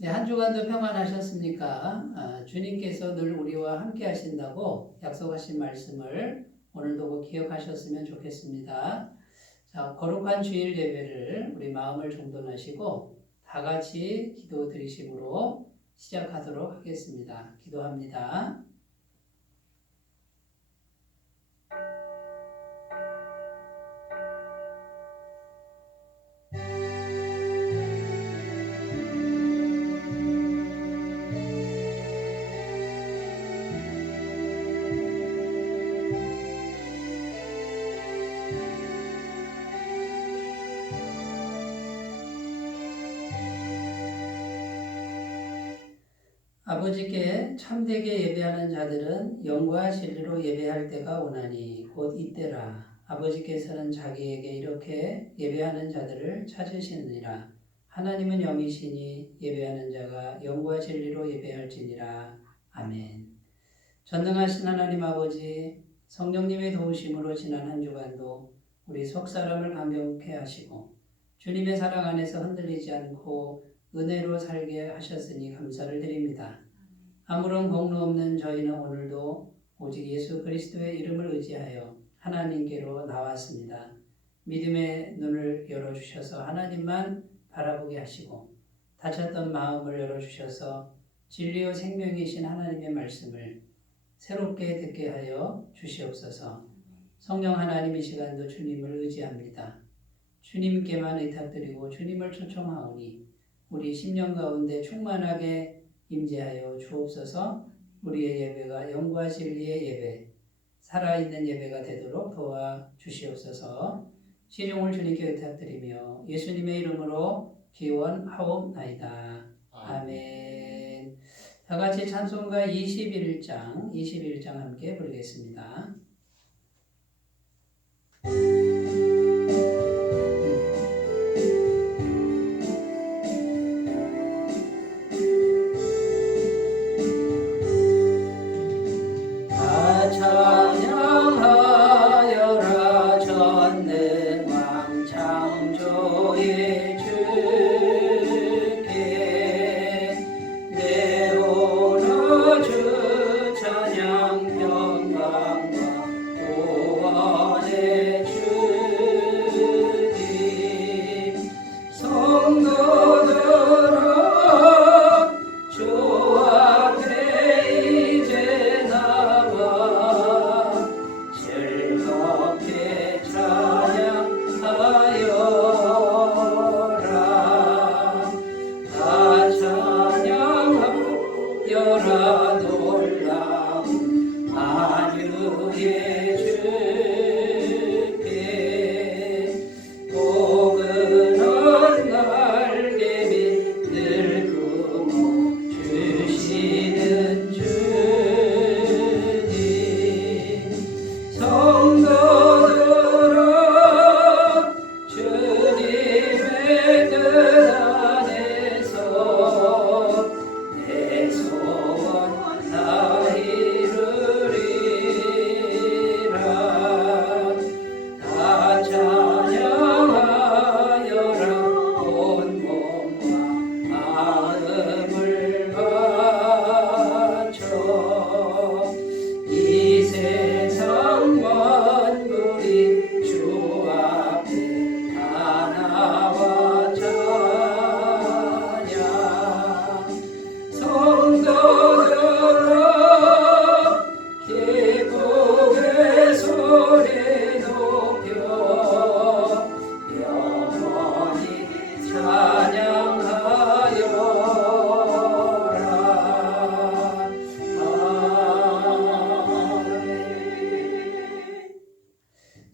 네, 한 주간도 평안하셨습니까? 주님께서 늘 우리와 함께 하신다고 약속하신 말씀을 오늘도 꼭 기억하셨으면 좋겠습니다. 자, 거룩한 주일 예배를 우리 마음을 정돈하시고 다 같이 기도 드리심으로 시작하도록 하겠습니다. 기도합니다. 아버지께 참되게 예배하는 자들은 영과 진리로 예배할 때가 오나니 곧 이때라. 아버지께서는 자기에게 이렇게 예배하는 자들을 찾으시느니라. 하나님은 영이시니 예배하는 자가 영과 진리로 예배할지니라. 아멘. 전능하신 하나님 아버지, 성령님의 도우심으로 지난 한 주간도 우리 속사람을 감격해 하시고 주님의 사랑 안에서 흔들리지 않고 은혜로 살게 하셨으니 감사를 드립니다. 아무런 공로 없는 저희는 오늘도 오직 예수 그리스도의 이름을 의지하여 하나님께로 나왔습니다. 믿음의 눈을 열어주셔서 하나님만 바라보게 하시고 닫혔던 마음을 열어주셔서 진리요 생명이신 하나님의 말씀을 새롭게 듣게 하여 주시옵소서. 성령 하나님 이 시간도 주님을 의지합니다. 주님께만 의탁드리고 주님을 초청하오니 우리 심령 가운데 충만하게 임재하여 주옵소서. 우리의 예배가 영과 진리의 예배, 살아있는 예배가 되도록 도와주시옵소서. 시종을 주님께 의탁드리며 예수님의 이름으로 기원하옵나이다. 아멘. 다 같이 찬송가 21장 함께 부르겠습니다.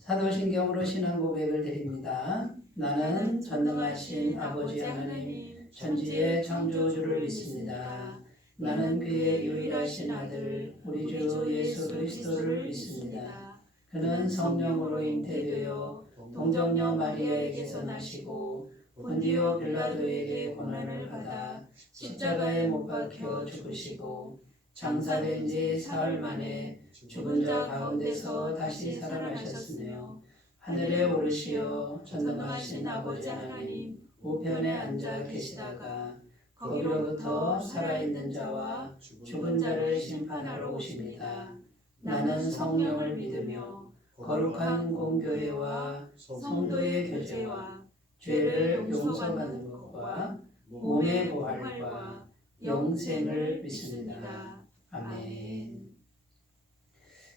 사도신경으로 신앙 고백을 드립니다. 나는 전능하신 아버지 하나님 천지의 창조주를 믿습니다. 나는 그의 유일하신 아들 우리 주 예수 그리스도를 믿습니다. 그는 성령으로 잉태되어 동정녀 마리아에게서 나시고 본디오 빌라도에게 고난을 받아 십자가에 못 박혀 죽으시고 장사된 지 사흘 만에 죽은 자 가운데서 다시 살아나셨으며 하늘에 오르시어 전능하신 아버지 하나님 우편에 앉아 계시다가 거기로 하늘로부터 살아있는 자와 죽은 자를 심판하러 오십니다. 나는 성령을 믿으며 거룩한 공교회와 성도의 교제와 죄를 용서받는 것과 몸의 부활과 영생을 믿습니다. 아멘.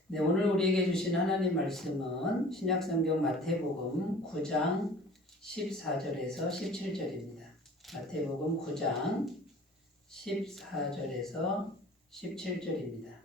네, 오늘 우리에게 주신 하나님 말씀은 신약성경 마태복음 9장 14절에서 17절입니다. 마태복음 9장 14절에서 17절입니다.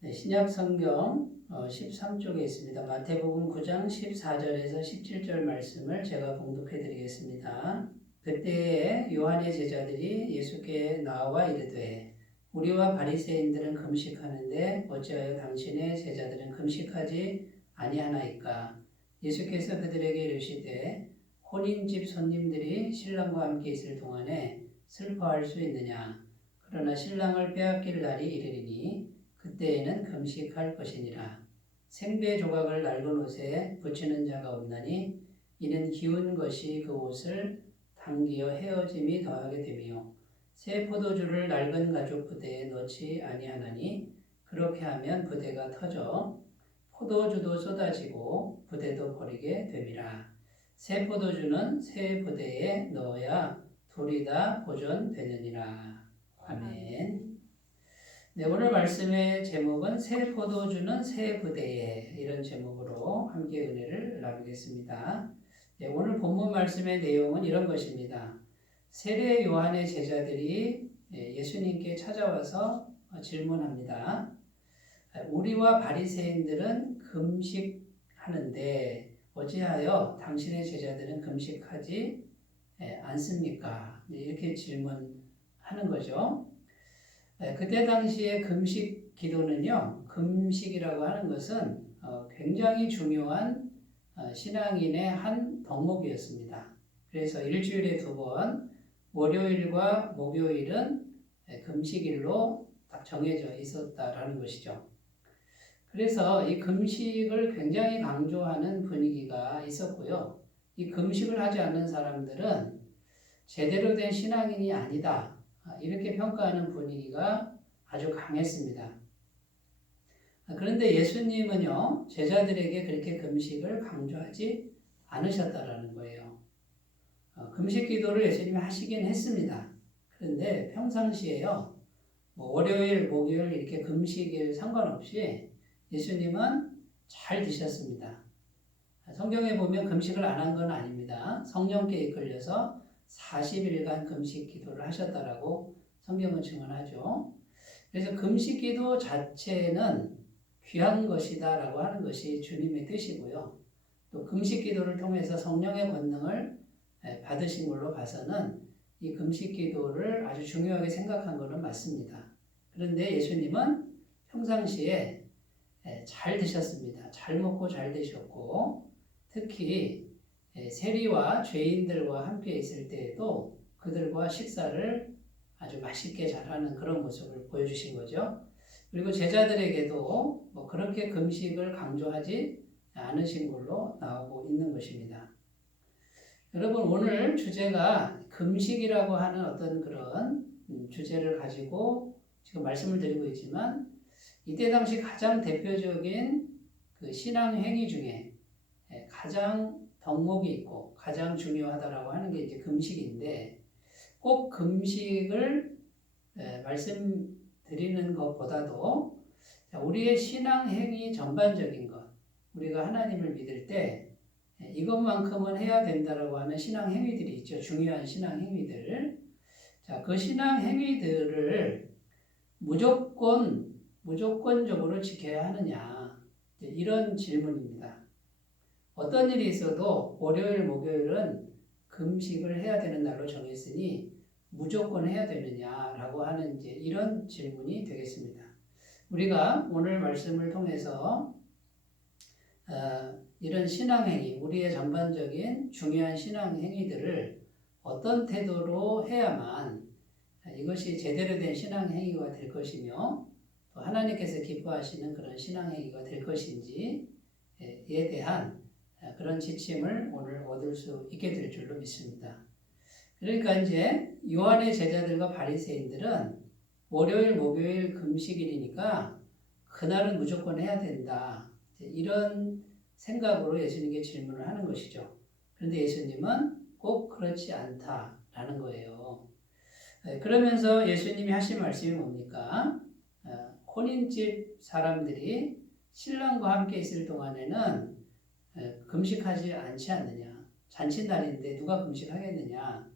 네, 신약성경 13쪽에 있습니다. 마태복음 9장 14절에서 17절 말씀을 제가 봉독해 드리겠습니다. 그때에 요한의 제자들이 예수께 나와 이르되 우리와 바리새인들은 금식하는데 어찌하여 당신의 제자들은 금식하지 아니하나이까? 예수께서 그들에게 이르시되 혼인집 손님들이 신랑과 함께 있을 동안에 슬퍼할 수 있느냐? 그러나 신랑을 빼앗길 날이 이르리니 그때에는 금식할 것이니라. 생배 조각을 낡은 옷에 붙이는 자가 없나니 이는 기운 것이 그 옷을 당기어 헤어짐이 더하게 되며 새 포도주를 낡은 가죽 부대에 넣지 아니하나니 그렇게 하면 부대가 터져 포도주도 쏟아지고 부대도 버리게 됨이라. 새 포도주는 새 부대에 넣어야 둘이 다 보존되느니라. 아멘. 네, 오늘 말씀의 제목은 새 포도주는 새 부대에, 이런 제목으로 함께 은혜를 나누겠습니다. 네, 오늘 본문 말씀의 내용은 이런 것입니다. 세례 요한의 제자들이 예수님께 찾아와서 질문합니다. 우리와 바리새인들은 금식하는데 어찌하여 당신의 제자들은 금식하지 않습니까? 이렇게 질문하는 거죠. 그때 당시에 금식 기도는요, 금식이라고 하는 것은 굉장히 중요한 신앙인의 한 덕목이었습니다. 그래서 일주일에 2번, 월요일과 목요일은 금식일로 딱 정해져 있었다라는 것이죠. 그래서 이 금식을 굉장히 강조하는 분위기가 있었고요. 이 금식을 하지 않는 사람들은 제대로 된 신앙인이 아니다, 이렇게 평가하는 분위기가 아주 강했습니다. 그런데 예수님은요, 제자들에게 그렇게 금식을 강조하지 않으셨다라는 거예요. 금식 기도를 예수님이 하시긴 했습니다. 그런데 평상시에요, 월요일, 목요일 이렇게 금식일 상관없이 예수님은 잘 드셨습니다. 성경에 보면 금식을 안 한 건 아닙니다. 성령께 이끌려서 40일간 금식 기도를 하셨다라고 성경은 증언하죠. 그래서 금식 기도 자체는 귀한 것이다라고 하는 것이 주님의 뜻이고요. 또 금식 기도를 통해서 성령의 권능을 받으신 걸로 봐서는 이 금식 기도를 아주 중요하게 생각한 것은 맞습니다. 그런데 예수님은 평상시에 잘 드셨습니다. 잘 먹고 잘 드셨고, 특히 세리와 죄인들과 함께 있을 때에도 그들과 식사를 아주 맛있게 잘하는 그런 모습을 보여주신 거죠. 그리고 제자들에게도 그렇게 금식을 강조하지 않으신 걸로 나오고 있는 것입니다. 여러분, 오늘 주제가 금식이라고 하는 어떤 그런 주제를 가지고 지금 말씀을 드리고 있지만, 이때 당시 가장 대표적인 그 신앙 행위 중에 가장 덕목이 있고 가장 중요하다라고 하는 게 이제 금식인데, 꼭 금식을 말씀드리는 것보다도 우리의 신앙 행위 전반적인 것, 우리가 하나님을 믿을 때 이것만큼은 해야 된다라고 하는 신앙 행위들이 있죠. 중요한 신앙 행위들. 자, 그 신앙 행위들을 무조건적으로 지켜야 하느냐, 이런 질문입니다. 어떤 일이 있어도 월요일, 목요일은 금식을 해야 되는 날로 정했으니 무조건 해야 되느냐라고 하는 이제 이런 질문이 되겠습니다. 우리가 오늘 말씀을 통해서 이런 신앙행위, 우리의 전반적인 중요한 신앙행위들을 어떤 태도로 해야만 이것이 제대로 된 신앙행위가 될 것이며 또 하나님께서 기뻐하시는 그런 신앙행위가 될 것인지 대한 그런 지침을 오늘 얻을 수 있게 될 줄로 믿습니다. 그러니까 이제 요한의 제자들과 바리새인들은 월요일, 목요일 금식일이니까 그날은 무조건 해야 된다. 이런 생각으로 예수님께 질문을 하는 것이죠. 그런데 예수님은 꼭 그렇지 않다라는 거예요. 그러면서 예수님이 하신 말씀이 뭡니까? 혼인집 사람들이 신랑과 함께 있을 동안에는 금식하지 않지 않느냐. 잔칫날인데 누가 금식하겠느냐.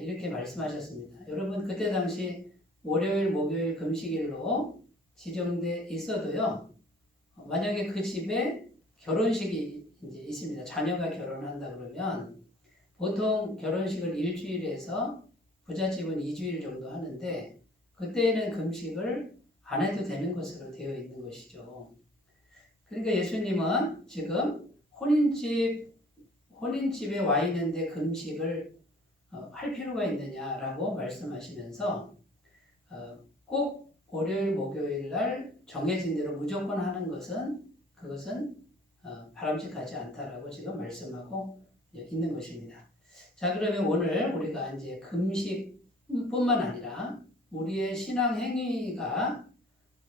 이렇게 말씀하셨습니다. 여러분 그때 당시 월요일, 목요일 금식일로 지정돼 있어도요. 만약에 그 집에 결혼식이 이제 있습니다. 자녀가 결혼한다 그러면 보통 결혼식을 일주일에서 부잣집은 2주일 정도 하는데 그때에는 금식을 안 해도 되는 것으로 되어 있는 것이죠. 그러니까 예수님은 지금 혼인집에 와 있는데 금식을 할 필요가 있느냐라고 말씀하시면서 꼭 월요일, 목요일 날 정해진 대로 무조건 하는 그것은 바람직하지 않다라고 지금 말씀하고 있는 것입니다. 자, 그러면 오늘 우리가 이제 금식뿐만 아니라 우리의 신앙 행위가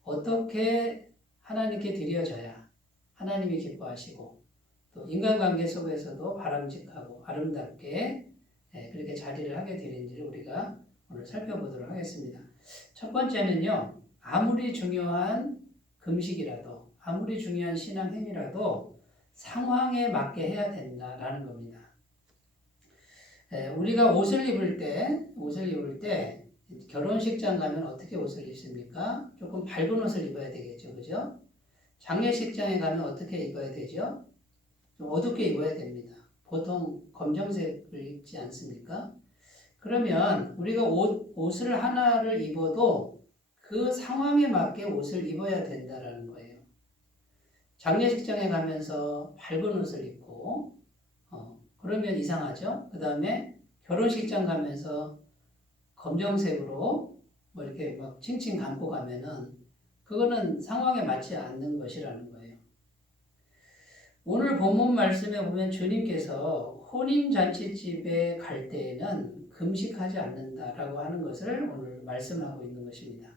어떻게 하나님께 드려져야 하나님이 기뻐하시고 또 인간관계 속에서도 바람직하고 아름답게 그렇게 자리를 하게 되는지를 우리가 오늘 살펴보도록 하겠습니다. 첫 번째는요, 아무리 중요한 금식이라도, 아무리 중요한 신앙 행위라도 상황에 맞게 해야 된다라는 겁니다. 우리가 옷을 입을 때 결혼식장 가면 어떻게 옷을 입습니까? 조금 밝은 옷을 입어야 되겠죠, 그죠? 장례식장에 가면 어떻게 입어야 되죠? 좀 어둡게 입어야 됩니다. 보통 검정색을 입지 않습니까? 그러면 우리가 옷을 하나를 입어도 그 상황에 맞게 옷을 입어야 된다라는 거예요. 장례식장에 가면서 밝은 옷을 입고 그러면 이상하죠. 그 다음에 결혼식장 가면서 검정색으로 뭐 이렇게 막 칭칭 감고 가면은 그거는 상황에 맞지 않는 것이라는 거예요. 오늘 본문 말씀에 보면 주님께서 혼인잔치집에 갈 때에는 금식하지 않는다라고 하는 것을 오늘 말씀하고 있는 것입니다.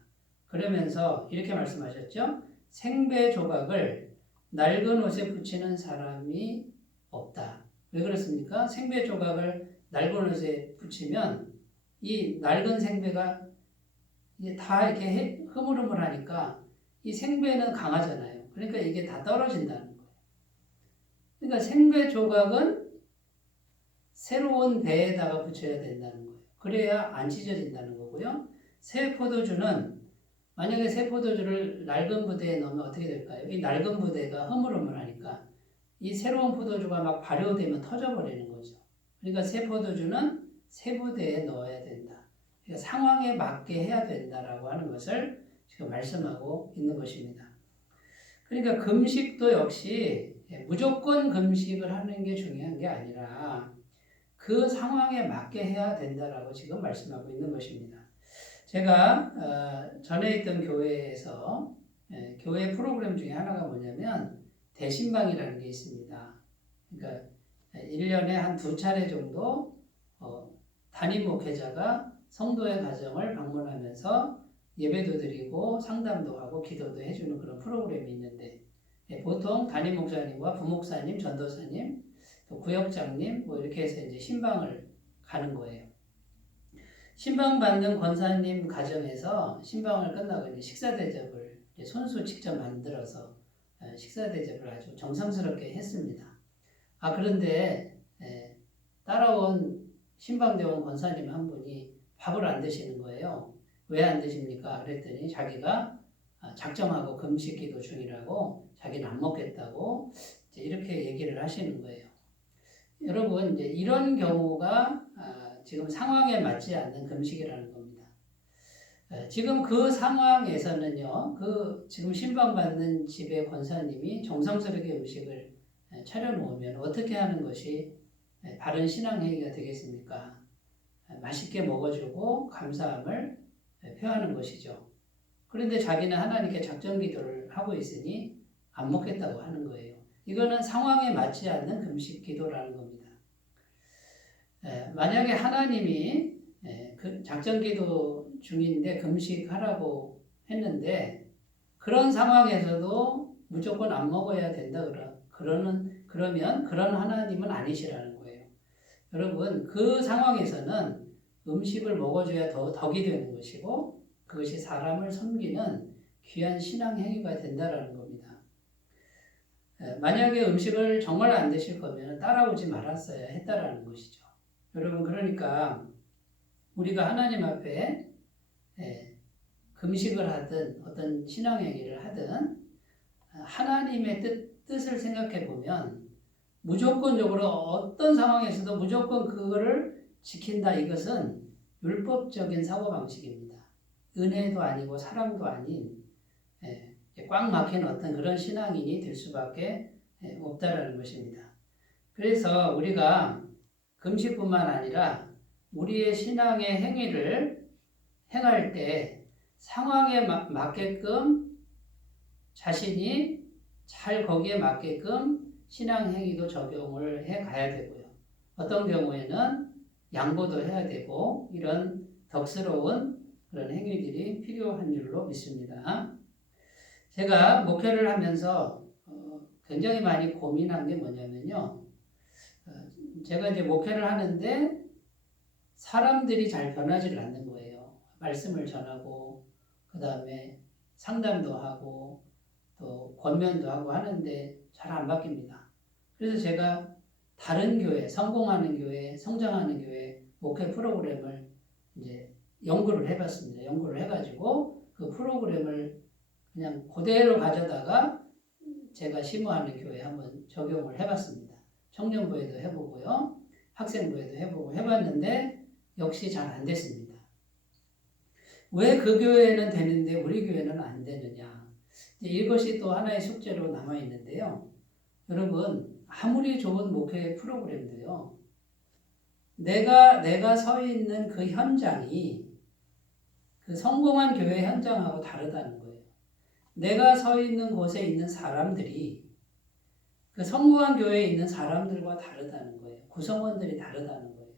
그러면서 이렇게 말씀하셨죠. 생배 조각을 낡은 옷에 붙이는 사람이 없다. 왜 그렇습니까? 생배 조각을 낡은 옷에 붙이면 이 낡은 생배가 이제 다 이렇게 흐물흐물하니까 이 생배는 강하잖아요. 그러니까 이게 다 떨어진다는 거예요. 그러니까 생배 조각은 새로운 배에다가 붙여야 된다는 거예요. 그래야 안 찢어진다는 거고요. 새 포도주는 만약에 새 포도주를 낡은 부대에 넣으면 어떻게 될까요? 이 낡은 부대가 흐물흐물하니까 이 새로운 포도주가 막 발효되면 터져버리는 거죠. 그러니까 새 포도주는 새 부대에 넣어야 된다. 그러니까 상황에 맞게 해야 된다라고 하는 것을 지금 말씀하고 있는 것입니다. 그러니까 금식도 역시 무조건 금식을 하는 게 중요한 게 아니라 그 상황에 맞게 해야 된다라고 지금 말씀하고 있는 것입니다. 제가 전에 있던 교회에서 교회 프로그램 중에 하나가 뭐냐면 대신방이라는 게 있습니다. 그러니까 1년에 한 2차례 정도 담임 목회자가 성도의 가정을 방문하면서 예배도 드리고 상담도 하고 기도도 해주는 그런 프로그램이 있는데 보통 담임 목사님과 부목사님, 전도사님, 또 구역장님 뭐 이렇게 해서 이제 신방을 가는 거예요. 신방 받는 권사님 가정에서 신방을 끝나고 이제 식사 대접을 손수 직접 만들어서 식사 대접을 아주 정성스럽게 했습니다. 그런데 따라온 신방대원 권사님 한 분이 밥을 안 드시는 거예요. 왜 안 드십니까? 그랬더니 자기가 작정하고 금식기도 중이라고 자기는 안 먹겠다고 이렇게 얘기를 하시는 거예요. 여러분 이제 이런 경우가 지금 상황에 맞지 않는 금식이라는 겁니다. 지금 그 상황에서는요, 지금 신방받는 집의 권사님이 정성스럽게 음식을 차려놓으면 어떻게 하는 것이 바른 신앙행위가 되겠습니까? 맛있게 먹어주고 감사함을 표하는 것이죠. 그런데 자기는 하나님께 작정기도를 하고 있으니 안 먹겠다고 하는 거예요. 이거는 상황에 맞지 않는 금식 기도라는 겁니다. 만약에 하나님이 그 작전 기도 중인데 금식하라고 했는데 그런 상황에서도 무조건 안 먹어야 된다 그러면 그런 하나님은 아니시라는 거예요. 여러분 그 상황에서는 음식을 먹어줘야 덕이 되는 것이고 그것이 사람을 섬기는 귀한 신앙 행위가 된다라는 겁니다. 만약에 음식을 정말 안 드실 거면 따라오지 말았어야 했다라는 것이죠. 여러분 그러니까 우리가 하나님 앞에 금식을 하든 어떤 신앙 행위를 하든 하나님의 뜻을 생각해 보면 무조건적으로 어떤 상황에서도 무조건 그거를 지킨다 이것은 율법적인 사고방식입니다. 은혜도 아니고 사랑도 아닌 꽉 막힌 어떤 그런 신앙인이 될 수밖에 없다라는 것입니다. 그래서 우리가 금식뿐만 아니라 우리의 신앙의 행위를 행할 때 상황에 맞게끔 자신이 잘 거기에 맞게끔 신앙 행위도 적용을 해 가야 되고요. 어떤 경우에는 양보도 해야 되고 이런 덕스러운 그런 행위들이 필요한 줄로 믿습니다. 제가 목회를 하면서 굉장히 많이 고민한 게 뭐냐면요. 제가 이제 목회를 하는데 사람들이 잘 변하지를 않는 거예요. 말씀을 전하고 그 다음에 상담도 하고 또 권면도 하고 하는데 잘 안 바뀝니다. 그래서 제가 다른 교회, 성공하는 교회, 성장하는 교회 목회 프로그램을 이제 연구를 해봤습니다. 연구를 해가지고 그 프로그램을 그냥 그대로 가져다가 제가 심호하는 교회에 한번 적용을 해봤습니다. 청년부에도 해보고요. 학생부에도 해보고 해봤는데 역시 잘 안 됐습니다. 왜 그 교회는 되는데 우리 교회는 안 되느냐. 이것이 또 하나의 숙제로 남아있는데요. 여러분 아무리 좋은 목회 프로그램도요. 내가 서 있는 그 현장이 그 성공한 교회 현장하고 다르다는 거예요. 내가 서 있는 곳에 있는 사람들이 그 성공한 교회에 있는 사람들과 다르다는 거예요. 구성원들이 다르다는 거예요.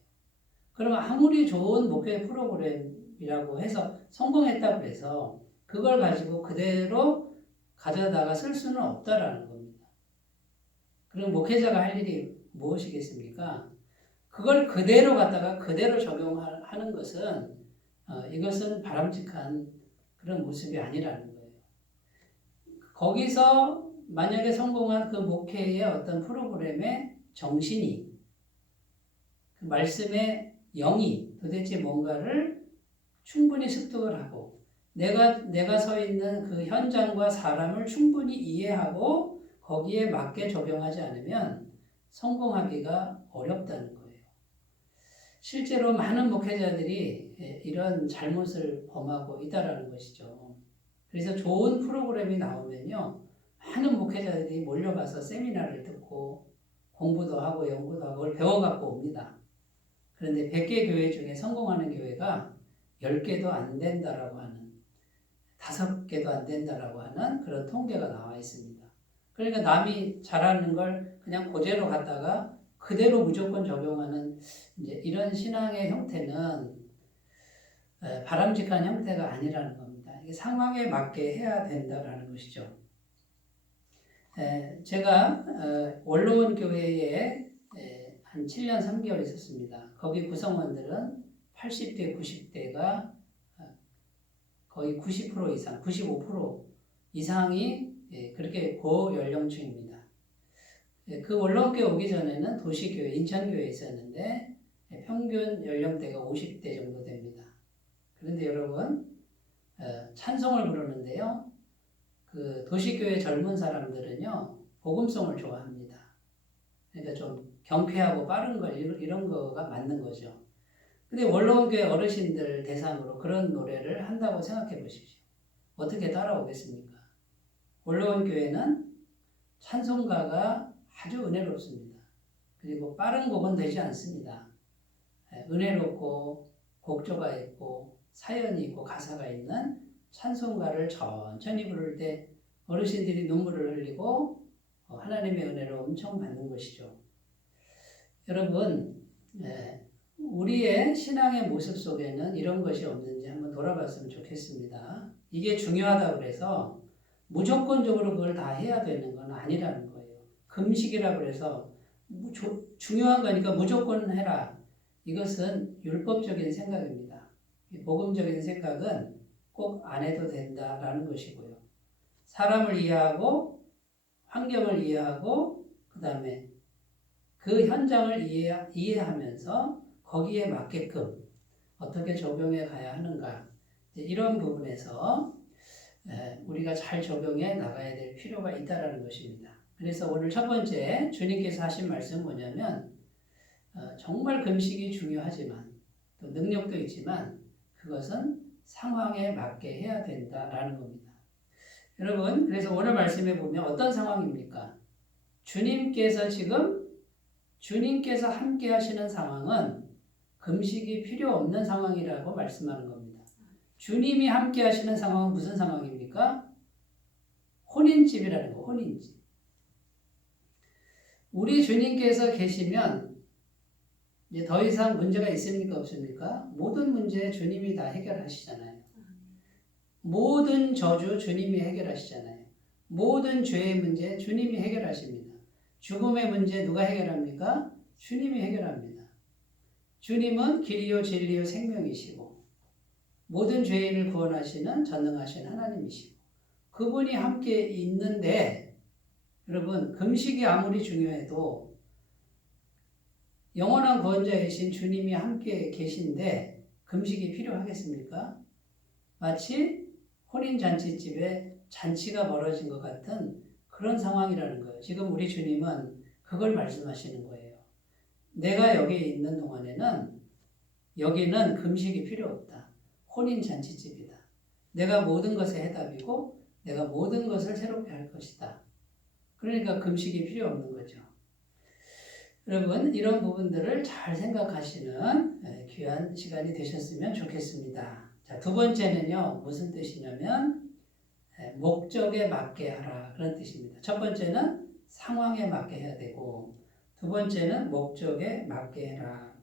그러면 아무리 좋은 목회 프로그램이라고 해서 성공했다고 해서 그걸 가지고 그대로 가져다가 쓸 수는 없다라는 겁니다. 그럼 목회자가 할 일이 무엇이겠습니까? 그걸 그대로 갖다가 그대로 적용하는 것은 이것은 바람직한 그런 모습이 아니라는 거예요. 거기서 만약에 성공한 그 목회의 어떤 프로그램의 정신이 그 말씀의 영이 도대체 뭔가를 충분히 습득을 하고 내가 서 있는 그 현장과 사람을 충분히 이해하고 거기에 맞게 적용하지 않으면 성공하기가 어렵다는 거예요. 실제로 많은 목회자들이 이런 잘못을 범하고 있다는 것이죠. 그래서 좋은 프로그램이 나오면요. 많은 목회자들이 몰려가서 세미나를 듣고 공부도 하고 연구도 하고 그걸 배워갖고 옵니다. 그런데 100개 교회 중에 성공하는 교회가 10개도 안 된다라고 하는 5개도 안 된다라고 하는 그런 통계가 나와 있습니다. 그러니까 남이 잘하는 걸 그냥 그대로 갖다가 그대로 무조건 적용하는 이제 이런 신앙의 형태는 바람직한 형태가 아니라는 겁니다. 이게 상황에 맞게 해야 된다라는 것이죠. 제가 원로원 교회에 한 7년 3개월 있었습니다. 거기 구성원들은 80대, 90대가 거의 90% 이상, 95% 이상이 그렇게 고연령층입니다. 그 원로원교회 오기 전에는 도시교회, 인천교회에 있었는데 평균 연령대가 50대 정도 됩니다. 그런데 여러분 찬송을 부르는데요. 그 도시교회 젊은 사람들은요. 복음송을 좋아합니다. 그러니까 좀 경쾌하고 빠른 걸 이런 거가 맞는 거죠. 근데 원로원교회 어르신들 대상으로 그런 노래를 한다고 생각해 보십시오. 어떻게 따라오겠습니까? 원로원교회는 찬송가가 아주 은혜롭습니다. 그리고 빠른 곡은 되지 않습니다. 은혜롭고 곡조가 있고 사연이 있고 가사가 있는 찬송가를 천천히 부를 때 어르신들이 눈물을 흘리고 하나님의 은혜를 엄청 받는 것이죠. 여러분, 우리의 신앙의 모습 속에는 이런 것이 없는지 한번 돌아봤으면 좋겠습니다. 이게 중요하다고 그래서 무조건적으로 그걸 다 해야 되는 건 아니라는 거예요. 금식이라고 해서 중요한 거니까 무조건 해라. 이것은 율법적인 생각입니다. 복음적인 생각은 꼭 안 해도 된다라는 것이고요. 사람을 이해하고 환경을 이해하고 그 다음에 그 현장을 이해하면서 거기에 맞게끔 어떻게 적용해 가야 하는가, 이런 부분에서 우리가 잘 적용해 나가야 될 필요가 있다는 것입니다. 그래서 오늘 첫 번째 주님께서 하신 말씀은 뭐냐면 정말 금식이 중요하지만 또 능력도 있지만 그것은 상황에 맞게 해야 된다라는 겁니다. 여러분, 그래서 오늘 말씀에 보면 어떤 상황입니까? 주님께서 함께 하시는 상황은 금식이 필요 없는 상황이라고 말씀하는 겁니다. 주님이 함께 하시는 상황은 무슨 상황입니까? 혼인집이라는 거, 혼인집. 우리 주님께서 계시면 이제 더 이상 문제가 있습니까? 없습니까? 모든 문제 주님이 다 해결하시잖아요. 모든 저주 주님이 해결하시잖아요. 모든 죄의 문제 주님이 해결하십니다. 죽음의 문제 누가 해결합니까? 주님이 해결합니다. 주님은 길이요 진리요 생명이시고 모든 죄인을 구원하시는 전능하신 하나님이시고 그분이 함께 있는데, 여러분, 금식이 아무리 중요해도 영원한 구원자이신 주님이 함께 계신데 금식이 필요하겠습니까? 마치 혼인잔치집에 잔치가 벌어진 것 같은 그런 상황이라는 거예요. 지금 우리 주님은 그걸 말씀하시는 거예요. 내가 여기 있는 동안에는 여기는 금식이 필요 없다. 혼인잔치집이다. 내가 모든 것의 해답이고 내가 모든 것을 새롭게 할 것이다. 그러니까 금식이 필요 없는 거죠. 여러분, 이런 부분들을 잘 생각하시는 귀한 시간이 되셨으면 좋겠습니다. 자, 두 번째는요, 무슨 뜻이냐면 목적에 맞게 하라, 그런 뜻입니다. 첫 번째는 상황에 맞게 해야 되고 두 번째는 목적에 맞게 해라.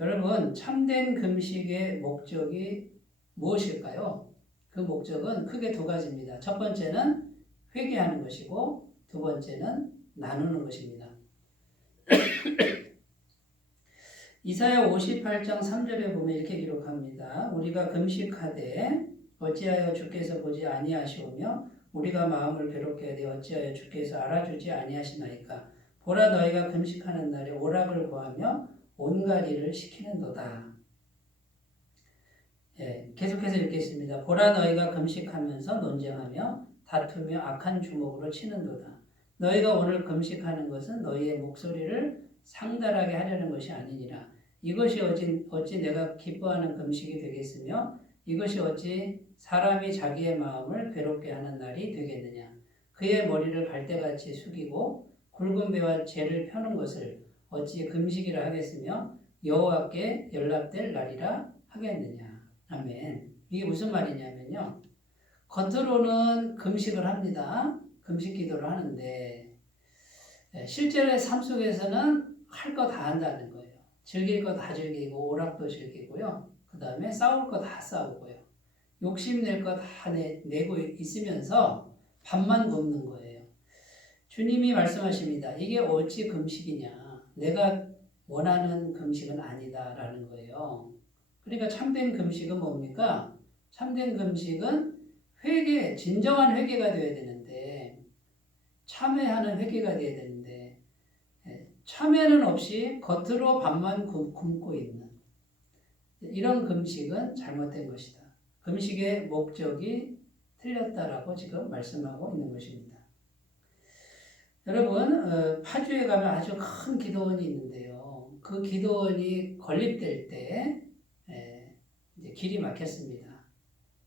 여러분, 참된 금식의 목적이 무엇일까요? 그 목적은 크게 두 가지입니다. 첫 번째는 회개하는 것이고 두 번째는 나누는 것입니다. 이사야 58장 3절에 보면 이렇게 기록합니다. 우리가 금식하되 어찌하여 주께서 보지 아니하시오며 우리가 마음을 괴롭게 하되 어찌하여 주께서 알아주지 아니하시나이까. 보라, 너희가 금식하는 날에 오락을 구하며 온갖 일을 시키는도다. 계속해서 읽겠습니다. 보라, 너희가 금식하면서 논쟁하며 다투며 악한 주먹으로 치는도다. 너희가 오늘 금식하는 것은 너희의 목소리를 상달하게 하려는 것이 아니니라. 이것이 어찌 내가 기뻐하는 금식이 되겠으며 이것이 어찌 사람이 자기의 마음을 괴롭게 하는 날이 되겠느냐. 그의 머리를 갈대같이 숙이고 굵은 배와 재를 펴는 것을 어찌 금식이라 하겠으며 여호와께 연락될 날이라 하겠느냐. 아멘. 이게 무슨 말이냐면요, 겉으로는 금식을 합니다. 금식 기도를 하는데 실제로의 삶 속에서는 할 거 다 한다는 거예요. 즐길 거 다 즐기고 오락도 즐기고요. 그 다음에 싸울 거 다 싸우고요. 욕심낼 거 다 내고 있으면서 밥만 굶는 거예요. 주님이 말씀하십니다. 이게 어찌 금식이냐. 내가 원하는 금식은 아니다라는 거예요. 그러니까 참된 금식은 뭡니까? 참된 금식은 회개, 진정한 회개가 되어야 되는데, 참회하는 회개가 되어야 되는데, 참회는 없이 겉으로 밥만 굶고 있는 이런 금식은 잘못된 것이다. 금식의 목적이 틀렸다라고 지금 말씀하고 있는 것입니다. 여러분, 파주에 가면 아주 큰 기도원이 있는데요. 그 기도원이 건립될 때 이제 길이 막혔습니다.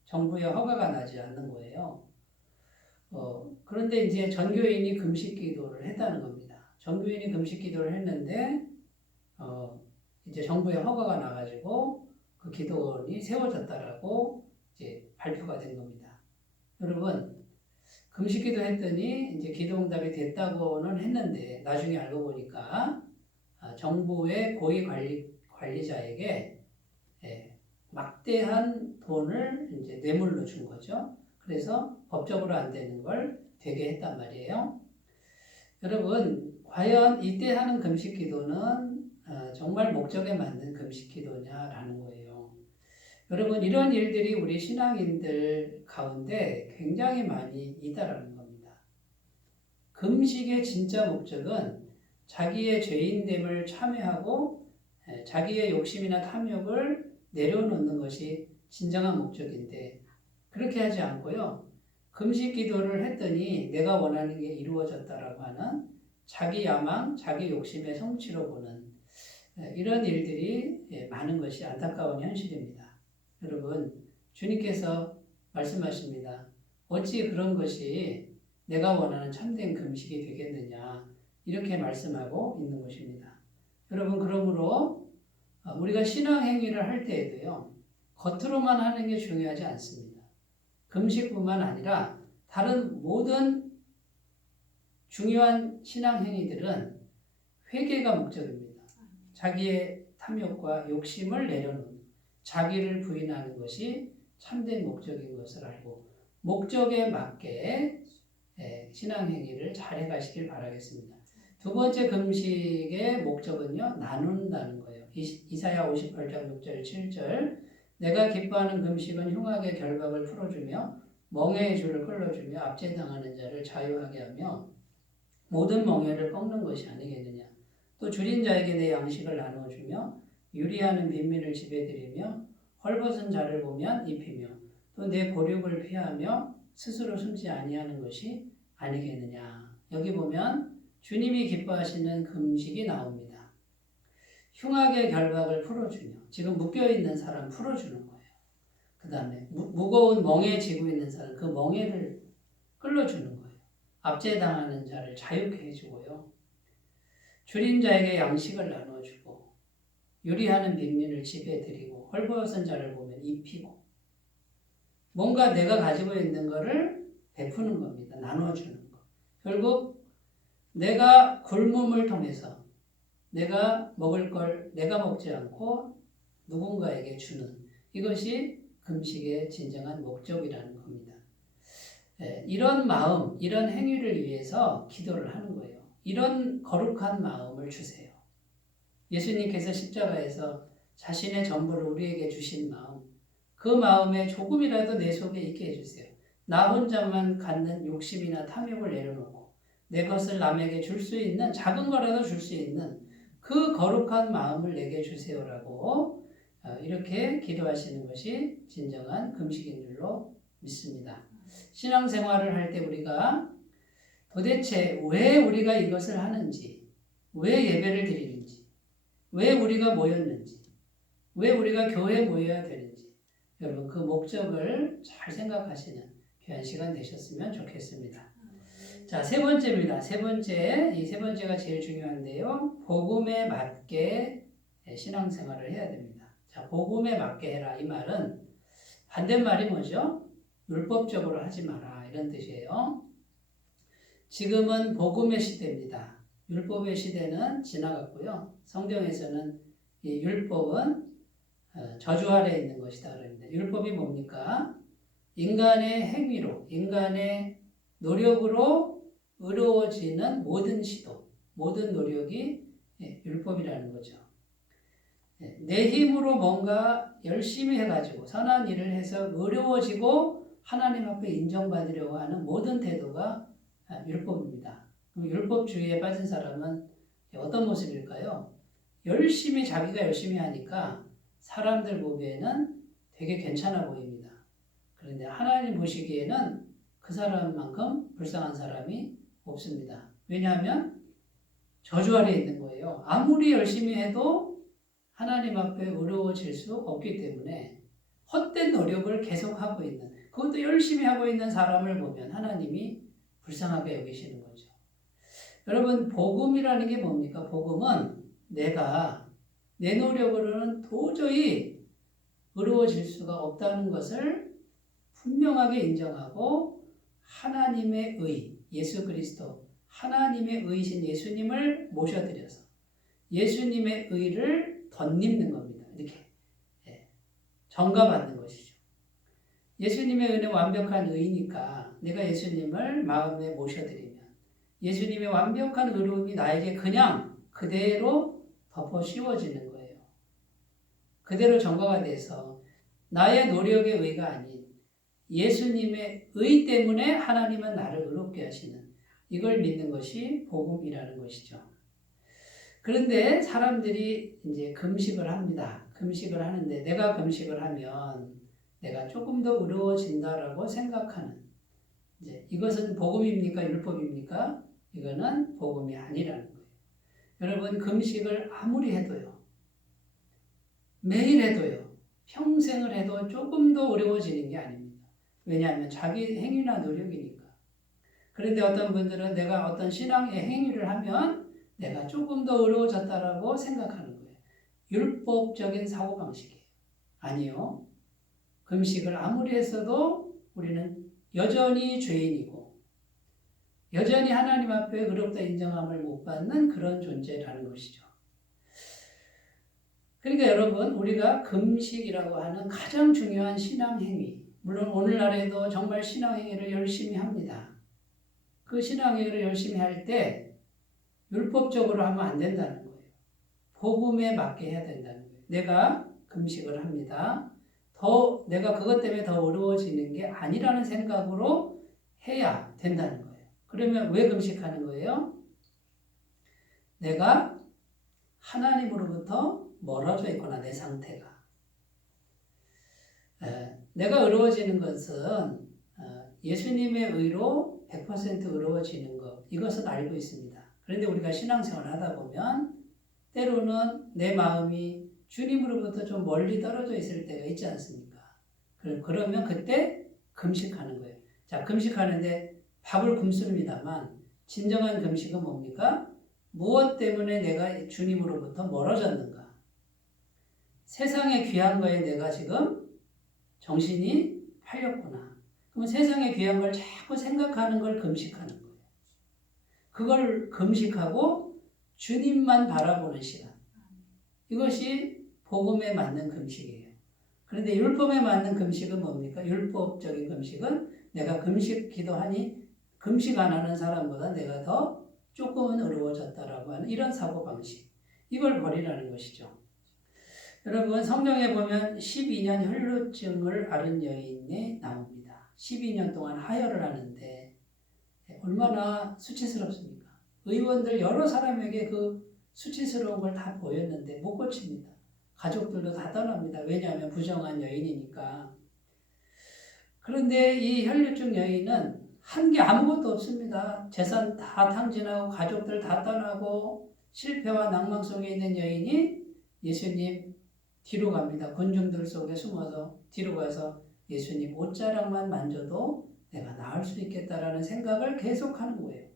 정부의 허가가 나지 않는 거예요. 그런데 이제 전교인이 금식 기도를 했다는 겁니다. 전교인이 금식 기도를 했는데 이제 정부의 허가가 나가지고 그 기도원이 세워졌다라고 이제 발표가 된 겁니다. 여러분, 금식기도 했더니 이제 기도응답이 됐다고는 했는데 나중에 알고 보니까 정부의 고위 관리자에게 막대한 돈을 이제 뇌물로 준 거죠. 그래서 법적으로 안 되는 걸 되게 했단 말이에요. 여러분, 과연 이때 하는 금식 기도는 정말 목적에 맞는 금식 기도냐라는 거예요. 여러분, 이런 일들이 우리 신앙인들 가운데 굉장히 많이 있다라는 겁니다. 금식의 진짜 목적은 자기의 죄인됨을 참회하고 자기의 욕심이나 탐욕을 내려놓는 것이 진정한 목적인데 그렇게 하지 않고요. 금식 기도를 했더니 내가 원하는 게 이루어졌다라고 하는 자기 야망, 자기 욕심의 성취로 보는 이런 일들이 많은 것이 안타까운 현실입니다. 여러분, 주님께서 말씀하십니다. 어찌 그런 것이 내가 원하는 참된 금식이 되겠느냐 이렇게 말씀하고 있는 것입니다. 여러분, 그러므로 우리가 신앙 행위를 할 때에도요. 겉으로만 하는 게 중요하지 않습니다. 금식뿐만 아니라 다른 모든 중요한 신앙 행위들은 회개가 목적입니다. 자기의 탐욕과 욕심을 내려놓는 자기를 부인하는 것이 참된 목적인 것을 알고 목적에 맞게 신앙 행위를 잘 해가시길 바라겠습니다. 두 번째 금식의 목적은요. 나눈다는 거예요. 이사야 58장 6절 7절 내가 기뻐하는 금식은 흉악의 결박을 풀어주며 멍에의 줄을 끌어주며 압제당하는 자를 자유하게 하며 모든 멍에를 꺾는 것이 아니겠느냐. 또 줄인 자에게 내 양식을 나누어주며 유리하는 빈민을 지배드리며 헐벗은 자를 보면 입히며 또 내 보륙을 피하며 스스로 숨지 아니하는 것이 아니겠느냐. 여기 보면 주님이 기뻐하시는 금식이 나옵니다. 흉악의 결박을 풀어주며 지금 묶여있는 사람 풀어주는 거예요. 그 다음에 무거운 멍에 지고 있는 사람 그 멍에를 끌어주는 거예요. 압제당하는 자를 자유케 해주고요. 줄인 자에게 양식을 나눠주고 유리하는 빈민을 지배드리고 헐벗은 자를 보면 입히고 뭔가 내가 가지고 있는 것을 베푸는 겁니다. 나눠주는 거. 결국 내가 굶음을 통해서 내가 먹을 걸 내가 먹지 않고 누군가에게 주는 이것이 금식의 진정한 목적이라는 겁니다. 이런 마음, 이런 행위를 위해서 기도를 하는 거예요. 이런 거룩한 마음을 주세요. 예수님께서 십자가에서 자신의 전부를 우리에게 주신 마음, 그 마음에 조금이라도 내 속에 있게 해주세요. 나 혼자만 갖는 욕심이나 탐욕을 내려놓고 내 것을 남에게 줄 수 있는 작은 거라도 줄 수 있는 그 거룩한 마음을 내게 주세요라고 이렇게 기도하시는 것이 진정한 금식인 줄로 믿습니다. 신앙생활을 할 때 우리가 도대체 왜 우리가 이것을 하는지, 왜 예배를 드리는지, 왜 우리가 모였는지, 왜 우리가 교회에 모여야 되는지 여러분 그 목적을 잘 생각하시는 귀한 시간 되셨으면 좋겠습니다. 자, 세 번째입니다. 이 세 번째가 제일 중요한데요. 복음에 맞게 신앙생활을 해야 됩니다. 자, 복음에 맞게 해라. 이 말은 반대말이 뭐죠? 율법적으로 하지 마라. 이런 뜻이에요. 지금은 복음의 시대입니다. 율법의 시대는 지나갔고요. 성경에서는 이 율법은 저주 아래 있는 것이다. 그럽니다. 율법이 뭡니까? 인간의 행위로, 인간의 노력으로 의로워지는 모든 시도, 모든 노력이 율법이라는 거죠. 내 힘으로 뭔가 열심히 해가지고 선한 일을 해서 의로워지고 하나님 앞에 인정받으려고 하는 모든 태도가 율법입니다. 그럼 율법주의에 빠진 사람은 어떤 모습일까요? 자기가 열심히 하니까 사람들 보기에는 되게 괜찮아 보입니다. 그런데 하나님 보시기에는 그 사람만큼 불쌍한 사람이 없습니다. 왜냐하면 저주 아래 있는 거예요. 아무리 열심히 해도 하나님 앞에 의로워질 수 없기 때문에 헛된 노력을 계속하고 있는, 그것도 열심히 하고 있는 사람을 보면 하나님이 불쌍하게 여기시는 거죠. 여러분, 복음이라는 게 뭡니까? 복음은 내가 내 노력으로는 도저히 의로워질 수가 없다는 것을 분명하게 인정하고 하나님의 의, 예수 그리스도, 하나님의 의이신 예수님을 모셔드려서 예수님의 의를 덧입는 겁니다. 이렇게 전가받는 것이죠. 예수님의 의는 완벽한 의니까 내가 예수님을 마음에 모셔드리면 예수님의 완벽한 의로움이 나에게 그냥 그대로 덮어 씌워지는 거예요. 그대로 전가가 돼서 나의 노력의 의가 아닌 예수님의 의 때문에 하나님은 나를 의롭게 하시는 이걸 믿는 것이 복음이라는 것이죠. 그런데 사람들이 이제 금식을 합니다. 금식을 하는데 내가 금식을 하면 내가 조금 더 의로워진다라고 생각하는 이제 이것은 복음입니까? 율법입니까? 이거는 복음이 아니라는 거예요. 여러분 금식을 아무리 해도요. 매일 해도요. 평생을 해도 조금 더 어려워지는 게 아닙니다. 왜냐하면 자기 행위나 노력이니까. 그런데 어떤 분들은 내가 어떤 신앙의 행위를 하면 내가 조금 더 어려워졌다라고 생각하는 거예요. 율법적인 사고방식이에요. 아니요. 금식을 아무리 했어도 우리는 여전히 죄인이고 여전히 하나님 앞에 의롭다 인정함을 못 받는 그런 존재라는 것이죠. 그러니까 여러분 우리가 금식이라고 하는 가장 중요한 신앙행위 물론 오늘날에도 정말 신앙행위를 열심히 합니다. 그 신앙행위를 열심히 할 때 율법적으로 하면 안 된다는 거예요. 복음에 맞게 해야 된다는 거예요. 내가 금식을 합니다. 내가 그것 때문에 더 어려워지는 게 아니라는 생각으로 해야 된다는 거예요. 그러면 왜 금식하는 거예요? 내가 하나님으로부터 멀어져 있거나 내 상태가. 내가 의로워지는 것은 예수님의 의로 100% 의로워지는 것. 이것은 알고 있습니다. 그런데 우리가 신앙생활을 하다 보면 때로는 내 마음이 주님으로부터 좀 멀리 떨어져 있을 때가 있지 않습니까? 그러면 그때 금식하는 거예요. 자, 금식하는데 밥을 굶습니다만 진정한 금식은 뭡니까? 무엇 때문에 내가 주님으로부터 멀어졌는가? 세상에 귀한 거에 내가 지금 정신이 팔렸구나. 그럼 세상에 귀한 걸 자꾸 생각하는 걸 금식하는 거예요. 그걸 금식하고 주님만 바라보는 시간. 이것이 복음에 맞는 금식이에요. 그런데 율법에 맞는 금식은 뭡니까? 율법적인 금식은 내가 금식 기도하니 금식 안 하는 사람보다 내가 더 조금은 어려워졌다라고 하는 이런 사고방식. 이걸 버리라는 것이죠. 여러분 성경에 보면 12년 혈루증을 앓은 여인이 나옵니다. 12년 동안 하혈을 하는데 얼마나 수치스럽습니까? 의원들 여러 사람에게 그 수치스러운 걸 다 보였는데 못 고칩니다. 가족들도 다 떠납니다. 왜냐하면 부정한 여인이니까. 그런데 이 혈루증 여인은 한 게 아무것도 없습니다. 재산 다 탕진하고 가족들 다 떠나고 실패와 낭망 속에 있는 여인이 예수님 뒤로 갑니다. 군중들 속에 숨어서 뒤로 가서 예수님 옷자락만 만져도 내가 나을 수 있겠다라는 생각을 계속하는 거예요.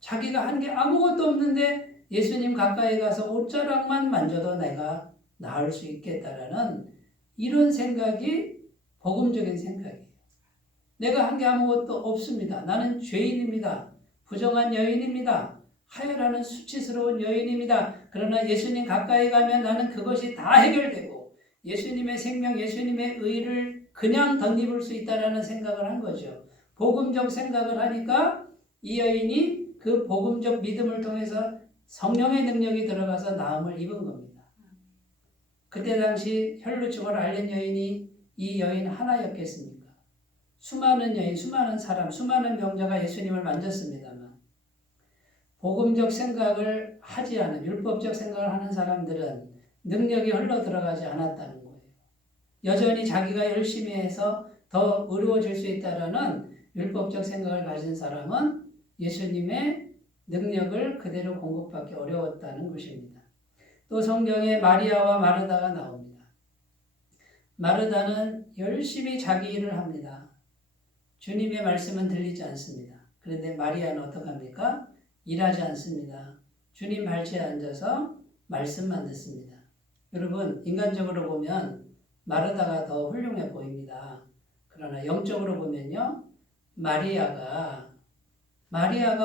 자기가 한 게 아무것도 없는데 예수님 가까이 가서 옷자락만 만져도 내가 나을 수 있겠다라는 이런 생각이 복음적인 생각이에요. 내가 한 게 아무것도 없습니다. 나는 죄인입니다. 부정한 여인입니다. 하혈하는 수치스러운 여인입니다. 그러나 예수님 가까이 가면 나는 그것이 다 해결되고 예수님의 생명, 예수님의 의를 그냥 덧입을 수 있다는 생각을 한 거죠. 복음적 생각을 하니까 이 여인이 그 복음적 믿음을 통해서 성령의 능력이 들어가서 나음을 입은 겁니다. 그때 당시 혈루증을 앓는 여인이 이 여인 하나였겠습니까? 수많은 여인, 수많은 사람, 수많은 병자가 예수님을 만졌습니다만 복음적 생각을 하지 않은 율법적 생각을 하는 사람들은 능력이 흘러 들어가지 않았다는 거예요. 여전히 자기가 열심히 해서 더 의로워질 수 있다라는 율법적 생각을 가진 사람은 예수님의 능력을 그대로 공급받기 어려웠다는 것입니다. 또 성경에 마리아와 마르다가 나옵니다. 마르다는 열심히 자기 일을 합니다. 주님의 말씀은 들리지 않습니다. 그런데 마리아는 어떡합니까? 일하지 않습니다. 주님 발치에 앉아서 말씀만 듣습니다. 여러분 인간적으로 보면 마르다가 더 훌륭해 보입니다. 그러나 영적으로 보면요. 마리아가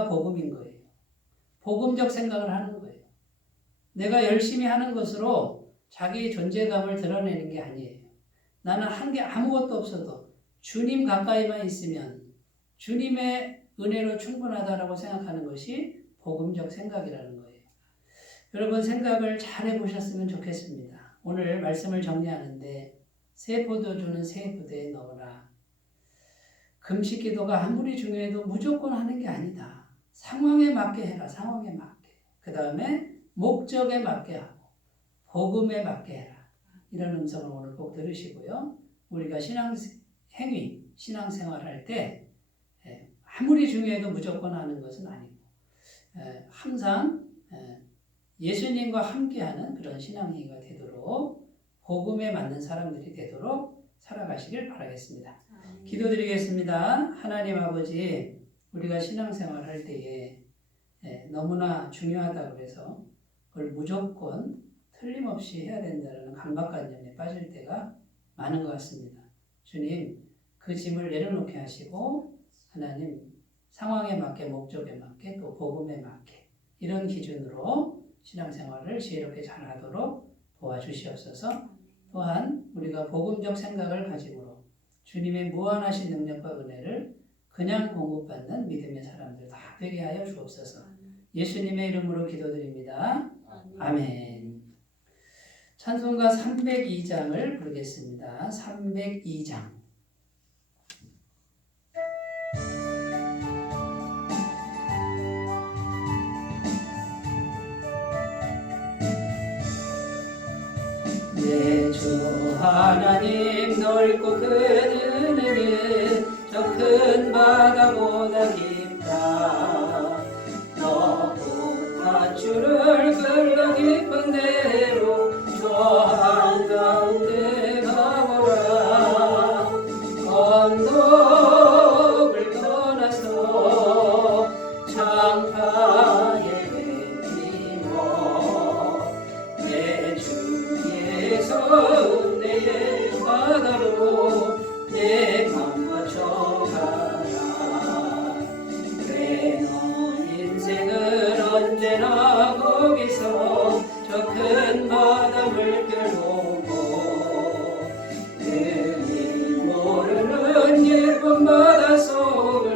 복음인 거예요. 복음적 생각을 하는 거예요. 내가 열심히 하는 것으로 자기 존재감을 드러내는 게 아니에요. 나는 한 게 아무것도 없어도 주님 가까이만 있으면 주님의 은혜로 충분하다라고 생각하는 것이 복음적 생각이라는 거예요. 여러분 생각을 잘 해보셨으면 좋겠습니다. 오늘 말씀을 정리하는데 새 포도주는 새 부대에 넣어라. 금식 기도가 아무리 중요해도 무조건 하는 게 아니다. 상황에 맞게 해라. 상황에 맞게. 그 다음에 목적에 맞게 하고 복음에 맞게 해라. 이런 음성을 오늘 꼭 들으시고요. 우리가 신앙생활할 때 아무리 중요해도 무조건 하는 것은 아니고 항상 예수님과 함께하는 그런 신앙행위가 되도록 복음에 맞는 사람들이 되도록 살아가시길 바라겠습니다. 기도드리겠습니다. 하나님 아버지, 우리가 신앙생활할 때에 너무나 중요하다고 해서 그걸 무조건 틀림없이 해야 된다는 강박관념에 빠질 때가 많은 것 같습니다. 주님, 그 짐을 내려놓게 하시고 하나님, 상황에 맞게, 목적에 맞게, 또 복음에 맞게 이런 기준으로 신앙생활을 지혜롭게 잘하도록 도와주시옵소서. 또한 우리가 복음적 생각을 가지고 주님의 무한하신 능력과 은혜를 그냥 공급받는 믿음의 사람들 다 되게 하여 주옵소서. 예수님의 이름으로 기도드립니다. 아멘. 찬송가 302장을 부르겠습니다. 302장. 내 주 하나님 넓고 큰 은혜는 저 큰 바다보다 깊다. 너무 밧줄을 끌러 깊은 대로 저 한가운데 가보라. 언덕을 떠나서 창파에 뱉기워 내 주께서 은혜의 바다로 내 맘 맞춰가라. 그래 너 인생은 언제나 거기서 저 큰 바다 물결보고 그리 모르는 예쁜 바다 속을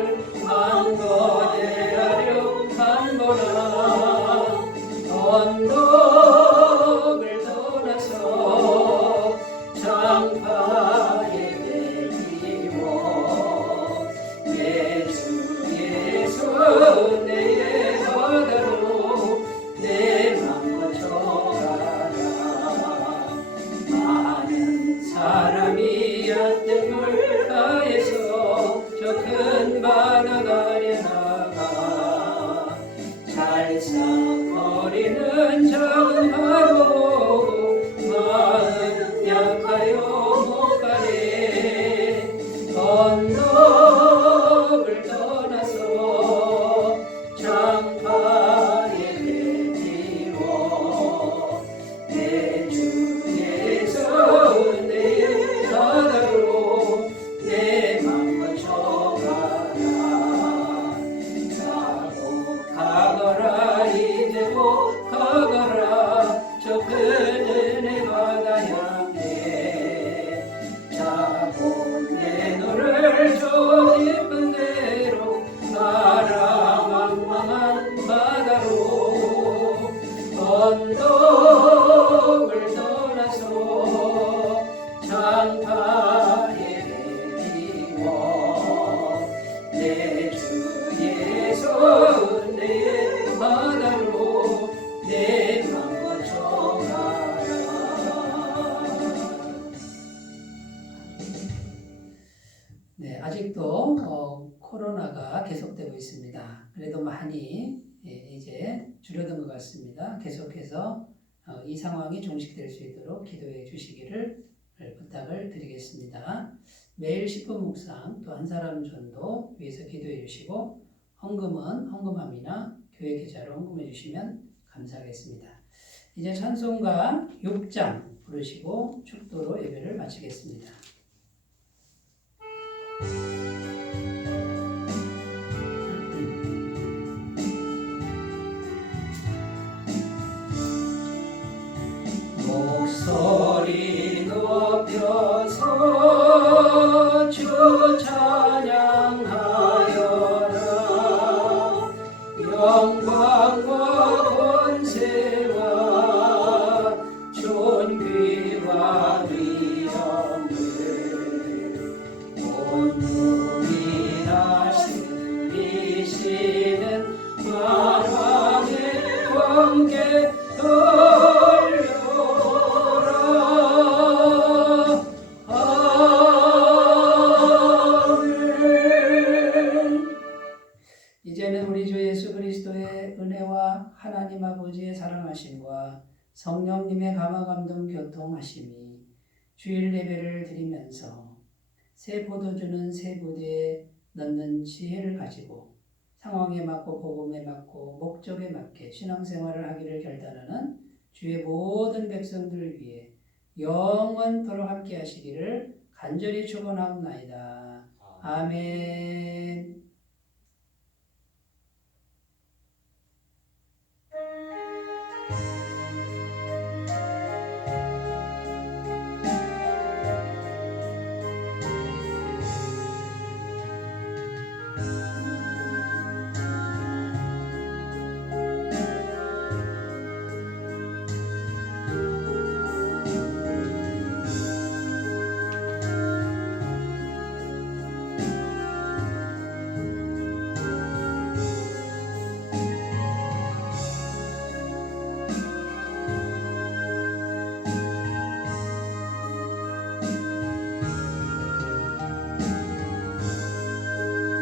한번에하려 한번아. 언덕을 떠나서 창파에 뱉기워 내 주께서 은혜의 바다로 내 맘 맞춰가라. 많은 사람이 얕은 물가에서 저 큰 바다 가려나가 잘싹거리는 작은 파도 마음 약하여 못 가네. 언덕을 떠나서 창파에 뱉기워 내 주께서 은혜의 바다로 내 맘 맞춰가라. 가거라 이제 곧 가거라 저 큰 은혜 바다 향해. 자고 내 너를 저 깊은 데로 가라. 망망한 바다로 언덕을 떠나서 창파에 뱉기워 내 주께서 은혜의 바다로 내 맘 맞춰가라. 네, 아직도 코로나가 계속되고 있습니다. 그래도 많이 이제 줄어든 것 같습니다. 계속해서 이 상황이 종식될 수 있도록 기도해 주시기를 부탁을 드리겠습니다. 매일 10분 묵상 또 한 사람 전도 위해서 기도해 주시고 헌금은 헌금함이나 교회 계좌로 헌금해 주시면 감사하겠습니다. 이제 찬송가 6장 부르시고 축도로 예배를 마치겠습니다. 소리 높여서 주 찬양하여라. 영광과 권세와 존귀와 위엄을 온유히 다스리시는 만왕의 왕께 돌려라. 아멘. 이제는 우리 주 예수 그리스도의 은혜와 하나님 아버지의 사랑하심과 성령님의 감화 감동 교통하심이 주일 예배를 드리면서 새 포도주는 새 부대에 넣는 지혜를 가지고 상황에 맞고 복음에 맞고 목적에 맞게 신앙생활을 하기를 결단하는 주의 모든 백성들을 위해 영원토록 함께 하시기를 간절히 축원하옵나이다. 아멘.